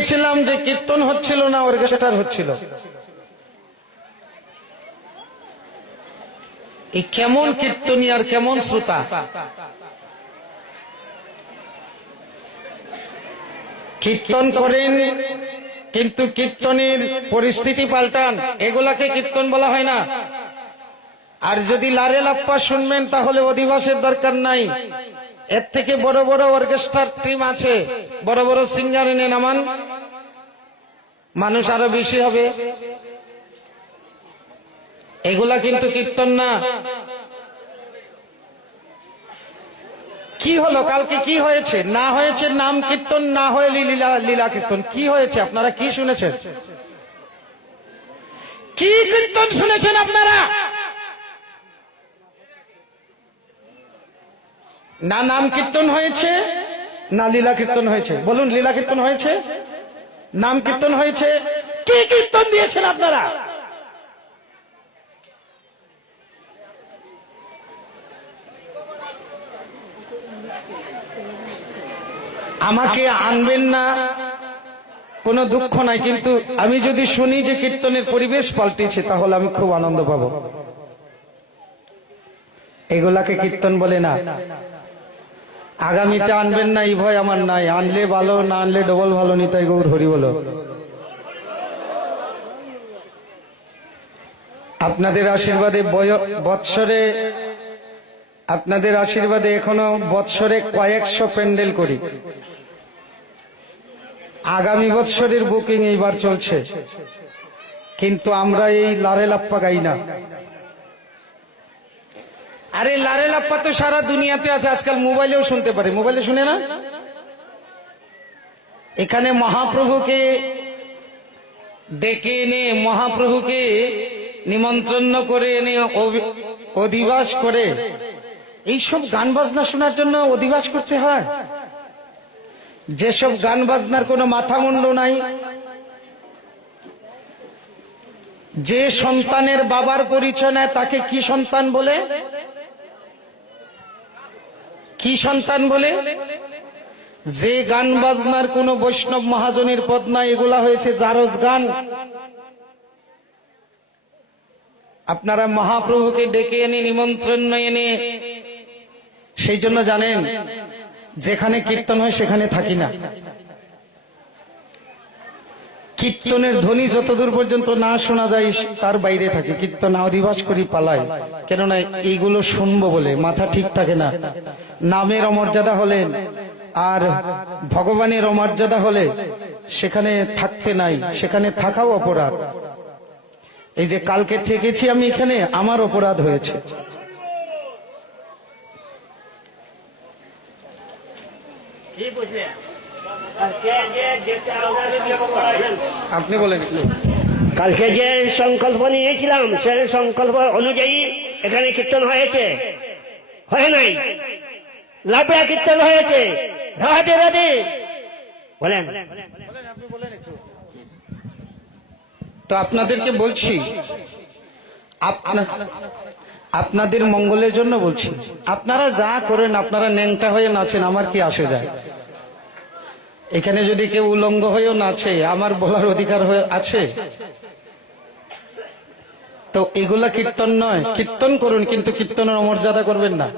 দেখেছিলাম যে কীর্তন হচ্ছিল না, অর্কেস্ট্রার হচ্ছিল। এই কেমন কীর্তনী আর কেমন শ্রোতা! কীর্তন করেন কিন্তু কীর্তনের পরিস্থিতি পাল্টান, এগুলাকে কীর্তন বলা হয় না। আর যদি লারে লাপ্পা শুনবেন তাহলে অধিবাসের দরকার নাই। এর থেকে বড় বড় অর্কেস্ট্রার টিম আছে, বড় বড় সিঙ্গার এনে নামান, মানুষ আরো বেশি হবে। এগুলা কিন্তু কীর্তন না। কি হলো কালকে? কি হয়েছে? না হয়েছে নাম কীর্তন, না হয়ে লীলা কীর্তন। কি হয়েছে? আপনারা কি শুনেছেন? কি কীর্তন শুনেছেন আপনারা? না নাম কীর্তন হয়েছে, না লীলা কীর্তন হয়েছে। বলুন, লীলা কীর্তন হয়েছে, নাম কীর্তন হয়েছে, কি কীর্তন দিয়েছেন আপনারা? আমাকে আনবেন না, কোনো দুঃখ নাই, কিন্তু আমি যদি শুনি যে কীর্তনের পরিবেশ পাল্টেছে তাহলে আমি খুব আনন্দ পাবো। এগুলাকে কীর্তন বলে না। আগামীতে আনবেন না এই ভয় আমার নাই, আনলে ভালো, না আনলে ডবল ভালো। নিতাই গৌর হরি বলো। আপনাদের আশীর্বাদে বৎসরে, আপনাদের আশীর্বাদে এখনো বৎসরে কয়েকশো প্যান্ডেল করি। আগামী বৎসরের বুকিং এইবার চলছে, কিন্তু আমরা এই লারে লাপ্পা গাই না। আরে লারে লাপ্পা তো সারা দুনিয়াতে আছে, আজকাল মোবাইলেও শুনতে পারে। মোবাইলে শুনে না? এখানে মহাপ্রভুকে ডেকে এনে, মহাপ্রভুকে নিমন্ত্রণ করে এনে অধিবাস করে, এইসব গান বাজনা শোনার জন্য অধিবাস করতে হয়? যেসব গান বাজনার কোনো মাথা মুন্ড নাই, যে সন্তানের বাবার পরিচয় নেয় তাকে কি সন্তান বলে? কি সন্তান বলে? যে গান বাজনার কোন বৈষ্ণব মহাজনের পদ নাই, এগুলা হয়েছে জারজ গান। আপনারা মহাপ্রভুকে ডেকে এনে নিমন্ত্রণ এনে, সেই জন্য জানেন যেখানে কীর্তন হয় সেখানে থাকি না। কীর্তনের ধ্বনি যতদূর পর্যন্ত না শোনা যায় তার বাইরে থাকে। কীর্তন অধিবাস করি, পালাই। কেননা এইগুলো শুনবো বলে মাথা ঠিক থাকে না। নামের অমর্যাদা হলেন আর ভগবানের অমর্যাদা হলে সেখানে থাকতে নাই, সেখানে থাকাও অপরাধ। এই যে কালকে থেকেছি আমি এখানে, আমার অপরাধ হয়েছে। আপনি বলেন। কালকে যে সংকল্প নিয়েছিলাম সেই সংকল্প অনুযায়ী এখানে কীর্তন হয়েছে, হয় নাই? লাভরা কীর্তন হয়েছে। রাধে রাধে বলেন। তো আপনাদেরকে বলছি, আপনাদের মঙ্গলের জন্য বলছি। আপনারা যা করেন, আপনারা ন্যাংটা হয়ে নাচেন, আমার কি আসে যায়? এখানে যদি কেউ উলঙ্গ হয়েও নাচে, আমার বলার অধিকার হয়ে আছে? তো এগুলা কীর্তন নয়। কীর্তন করুন, কিন্তু কীর্তনের অমর্যাদা করবেন না,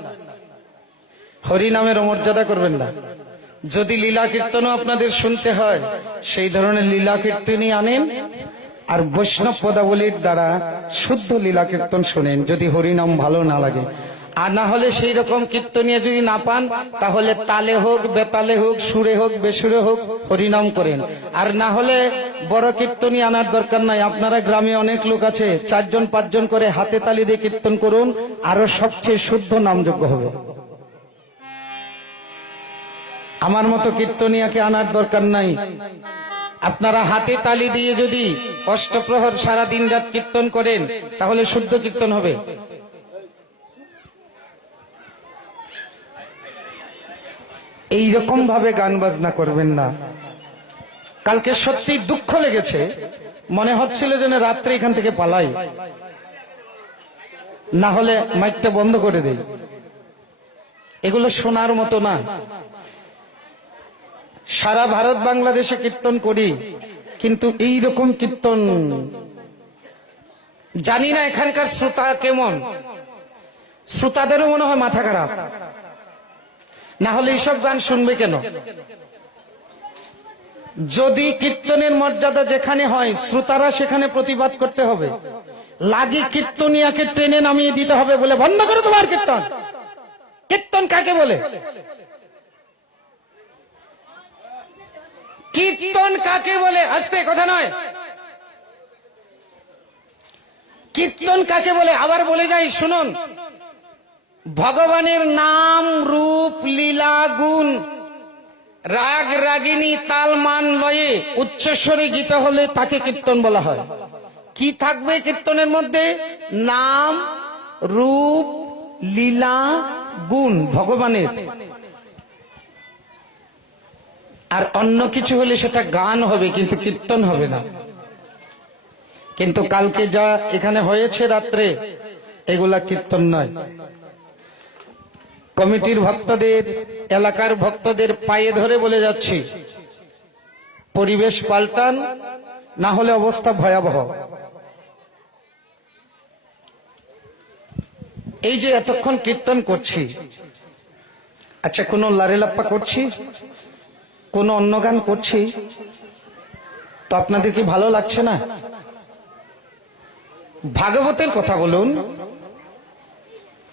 হরি নামের অমর্যাদা করবেন না। যদি লীলা কীর্তনও আপনাদের শুনতে হয়, সেই ধরনের লীলা কীর্তনই আনেন, আর বৈষ্ণব পদাবলীর দ্বারা শুদ্ধ লীলা কীর্তন শোনেন, যদি হরিনাম ভালো না লাগে। আর না হলে সেই রকম কীর্তনিয়া যদি না পান, তাহলে তালে হোক, বেতালে হোক, সুরে হোক, বেসুরে হোক, হরিনাম করেন। আর না হলে বড় কীর্তনী আনার দরকার নাই। আপনারা গ্রামে অনেক লোক আছে, 4 জন 5 জন করে হাতে তালি দিয়ে কীর্তন করুন, আরো সবচেয়ে শুদ্ধ নামযোগ্য হবে। আমার মতো কীর্তনিয়াকে আনার দরকার নাই। আপনারা হাতে তালি দিয়ে যদি অষ্টপ্রহর সারা দিন রাত কীর্তন করেন, তাহলে শুদ্ধ কীর্তন হবে। এই রকম ভাবে গান বাজনা করবেন না। কালকে সত্যি দুঃখ লেগেছে, মনে হচ্ছিল যেন রাত্রে এখান থেকে পালাই, না হলে মাইকটা বন্ধ করে দেই। এগুলো শোনার মতো না। সারা ভারত বাংলাদেশে কীর্তন করি, কিন্তু এই রকম কীর্তন জানি না এখানকার শ্রোতা কেমন। শ্রোতাদেরও মনে হয় মাথা খারাপ, না হলে এইসব গান শুনবে কেন? যদি কীর্তনের মর্যাদা যেখানে হয় শ্রোতারা সেখানে প্রতিবাদ করতে হবে, লাগে কীর্তনিয়াকে টেনে নামিয়ে দিতে হবে, বলে বন্ধ করো তোমার কীর্তন। কীর্তন কাকে বলে? কীর্তন কাকে বলে? আস্তে কথা নয়, কীর্তন কাকে বলে? আবার বলে যাই শুনুন, ভগবানের নাম, রূপ, লীলা, গুণ, রাগ রাগিনী, তাল মান লয়ে উচ্চস্বরে গীত হলে তাকে কীর্তন বলা হয়। কি থাকবে কীর্তনের মধ্যে? নাম, রূপ, লীলা, গুণ ভগবানের। আর অন্য কিছু হলে সেটা গান হবে, কিন্তু কীর্তন হবে না। কিন্তু কালকে যা এখানে হয়েছে রাত্রে, এগুলা কীর্তন নয়। কমিটির ভক্তদের, এলাকার ভক্তদের পায়ে ধরে বলে যাচ্ছি, পরিবেশ পাল্টান, না হলে অবস্থা ভয়াবহ। এই যে এতক্ষণ কীর্তন করছি, আচ্ছা কোন লারেলাপ্পা করছি, কোন অন্য গান করছি, তো আপনাদের কি ভালো লাগছে না? ভাগবতের কথা বলুন,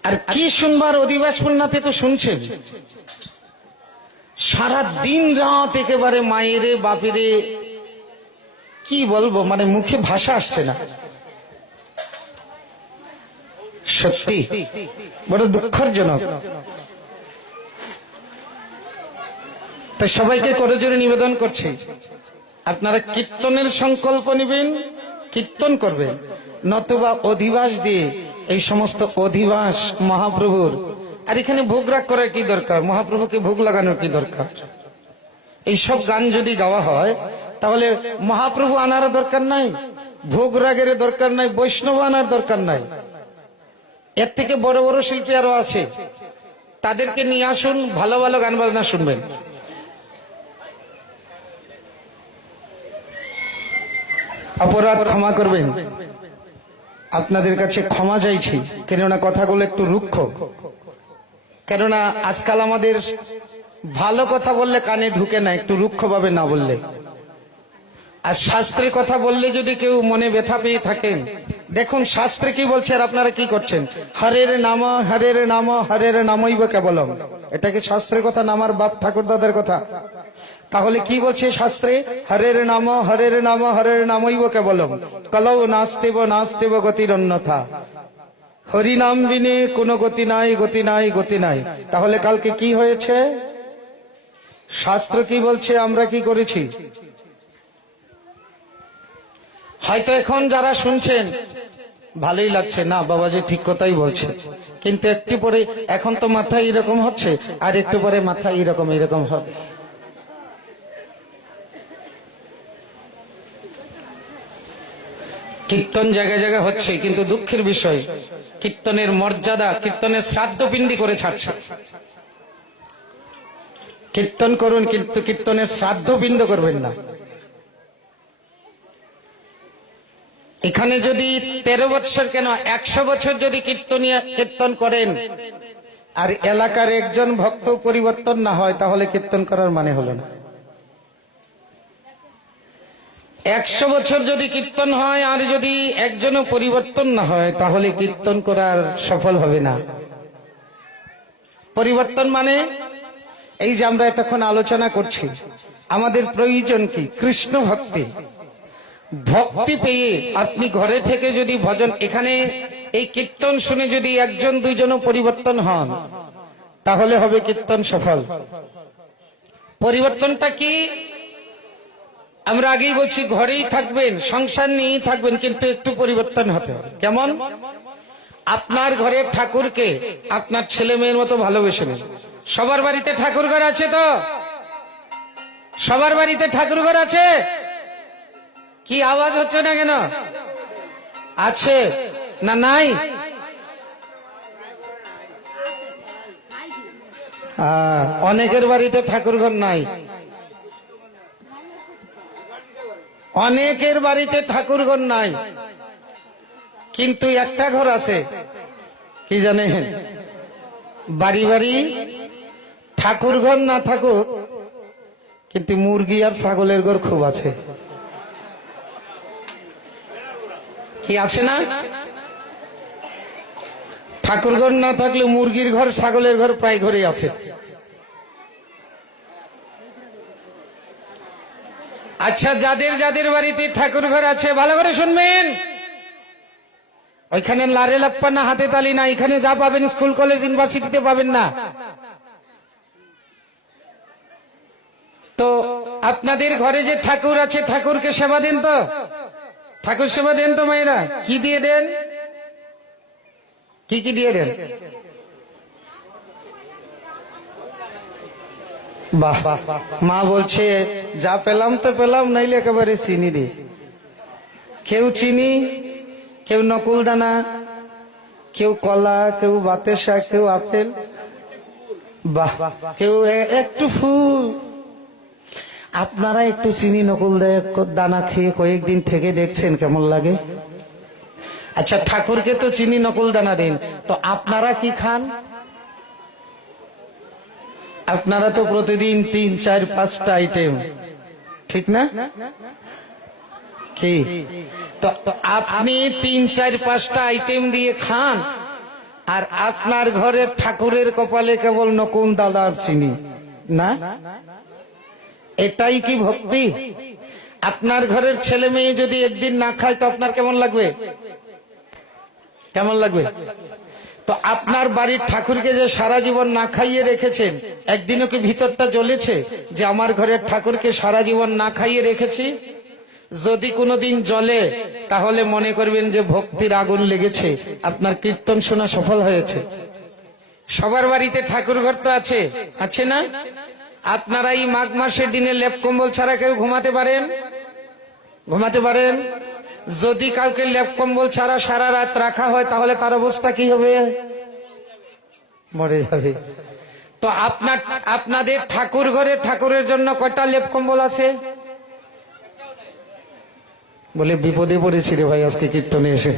আর কি শুনবার? অধিবাস পুণ্যাতে তো শুনছেন, সারা দিন রাত একেবারে মায়েরে বাপেরে কি বলবো, মানে মুখে ভাষা আসছে না। সত্যি বড় দুঃখজনক। তাই সবাইকে করজোরে নিবেদন করছি, আপনারা কীর্তনের সংকল্প নেবেন, কীর্তন করবেন, নতুবা অধিবাস দিয়ে এই সমস্ত অধিবাস মহাপ্রভুর। আর এখানে ভোগ রাগ করার কি দরকার? মহাপ্রভুকে ভোগ লাগানোর কি দরকার? এইসব গান যদি গাওয়া হয় তাহলে মহাপ্রভু আনার দরকার নাই, ভোগ রাগের দরকার নাই, বৈষ্ণব আনার দরকার নাই। এর থেকে বড় বড় শিল্পী আরো আছে, তাদেরকে নিয়ে আসুন, ভালো ভালো গান বাজনা শুনবেন। অপরাধ ক্ষমা করবেন, আপনাদের কাছে ক্ষমা চাইছি, কেননা কথাগুলো একটু রুক্ষ। কেননা আজকাল আমাদের ভালো কথা বললে কানে ঢুকে না, একটু রুক্ষ ভাবে না বললে। আর শাস্ত্রের কথা বললে যদি কেউ মনে ব্যথা পেয়ে থাকেন, দেখুন শাস্ত্রে কি বলছে আর আপনারা কি করছেন। হরের নাম, হরের নাম, হরের নামইব কেবলম। এটা কি শাস্ত্রের কথা না আমার বাপ ঠাকুর দাদার কথা? তাহলে কি বলছে শাস্ত্রে? হরের নাম, হরের নাম, হরের নামইব কেবলম, কলৌ নাস্তেব নাস্তেব গতির অন্যথা। হরিনাম বিনে কোনো গতি নাই, গতি নাই, গতি নাই। তাহলে কালকে কি হয়েছে? শাস্ত্র কি বলছে, আমরা কি করেছি? হয়তো এখন যারা শুনছেন ভালোই লাগছে, না বাবাজি ঠিক কথাই বলছে, কিন্তু একটু পরে, এখন তো মাথায় এরকম হচ্ছে, আর একটু পরে মাথায় এরকম এরকম হবে। কীর্তন জায়গায় জায়গায় হচ্ছে, কিন্তু দুঃখের বিষয় কীর্তনের মর্যাদা, কীর্তনের শ্রাদ্ধ পিণ্ডি করে ছাড়ছে। কীর্তন করুন, কিন্তু কীর্তনের শ্রাদ্ধ পিণ্ড করবেন না। এখানে যদি 13 বছর কেন 100 বছর যদি কীর্তন করেন আর এলাকার একজন ভক্ত পরিবর্তন না হয়, তাহলে কীর্তন করার মানে হলো না। 100 বছর যদি কীর্তন হয় আর যদি একজনও পরিবর্তন না হয়, তাহলে কীর্তন করার সফল হবে না। পরিবর্তন মানে এই যে আমরা এতক্ষণ আলোচনা করছি, আমাদের প্রয়োজন কি? কৃষ্ণ ভক্তি। ভক্তি পেয়ে আপনি ঘরে থেকে যদি ভজন, এখানে এই কীর্তন শুনে যদি একজন দুইজনও পরিবর্তন হন, তাহলে হবে কীর্তন সফল। পরিবর্তনটা কি? আমরা আগেই বলছি, ঘরেই থাকবেন, সংসার নিয়েই থাকবেন, কিন্তু একটু পরিবর্তন হতে হবে। কেমন? আপনার ঘরের ঠাকুরকে আপনার ছেলে মেয়ের মতো ভালোবেসে নেন। সবার বাড়িতে ঠাকুর ঘর আছে তো? সবার বাড়িতে ঠাকুর ঘর আছে? কি আওয়াজ হচ্ছে না কেন? আছে না নাই? অনেকের বাড়িতে ঠাকুর ঘর নাই। অনেকের বাড়িতে ঠাকুরঘর নাই, কিন্তু একটা ঘর আছে, কি জানেন? বাড়ি বাড়ি ঠাকুরঘর না থাকুক, কিন্তু মুরগি আর ছাগলের ঘর খুব আছে। কি আছে না? ঠাকুরঘর না থাকলে মুরগির ঘর, ছাগলের ঘর প্রায় ঘরে আছে। আচ্ছা, যাদের যাদের বাড়িতে ঠাকুর ঘর আছে ভালো করে শুনবেন। ওইখানে লারে লাপ্পা না, হাতে তালি না, এখানে যা পাবেন স্কুল কলেজ ইউনিভার্সিটিতে পাবেন না। তো আপনাদের ঘরে যে ঠাকুর আছে, ঠাকুরকে সেবা দেন তো? ঠাকুর সেবা দেন তো মায়েরা? কি দিয়ে দেন? কি কি দিয়ে দেন? বাহ, মা বলছে যা পেলাম তো পেলাম, নাইলে একেবারে চিনি দিয়ে। কেউ চিনি, কেউ নকুল দানা, কেউ কলা, কেউ বাতাসা, কেউ আপেল, বাহ, কেউ একটু ফুল। আপনারা একটু চিনি নকুল দানা খেয়ে কয়েকদিন থেকে দেখছেন কেমন লাগে? আচ্ছা, ঠাকুরকে তো চিনি নকুল দানা দিন, তো আপনারা কি খান? আপনারা তো প্রতিদিন 3, 4, 5টা আইটেম, ঠিক না? কি তো আপনি 3, 4, 5টা আইটেম দিয়ে খান, আর আপনার ঘরের ঠাকুরের কপালে কেবল নকুল দানা আর চিনি না? এটাই কি ভক্তি? আপনার ঘরের ছেলে মেয়ে যদি একদিন না খায় তো আপনার কেমন লাগবে? কেমন লাগবে? তো আপনার বাড়ির ঠাকুরকে যে সারা জীবন না খাইয়ে রেখেছেন, একদিনও কি ভিতরটা জ্বলেছে যে আমার ঘরের ঠাকুরকে সারা জীবন না খাইয়ে রেখেছি? যদি কোনোদিন জ্বলে তাহলে মনে করবেন যে ভক্তির আগুন লেগেছে, আপনার কীর্তন শোনা সফল হয়েছে। সবার বাড়িতে ঠাকুর ঘর তো আছে, আছে না? আপনারা এই মাঘ মাসের দিনে লেপ কম্বল ছাড়া কেউ ঘুমাতে পারেন? ঘুমাতে পারেন? যদি কাউকে লেপ কম্বল ছাড়া সারা রাত রাখা হয় তাহলে তার অবস্থা কি হবে? মরে যাবে। তো আপনাদের ঠাকুর ঘরে ঠাকুরের জন্য কয়টা লেপ কম্বল আছে? বলে বিপদে পড়েছি রে ভাই আজকে কীর্তনে এসে।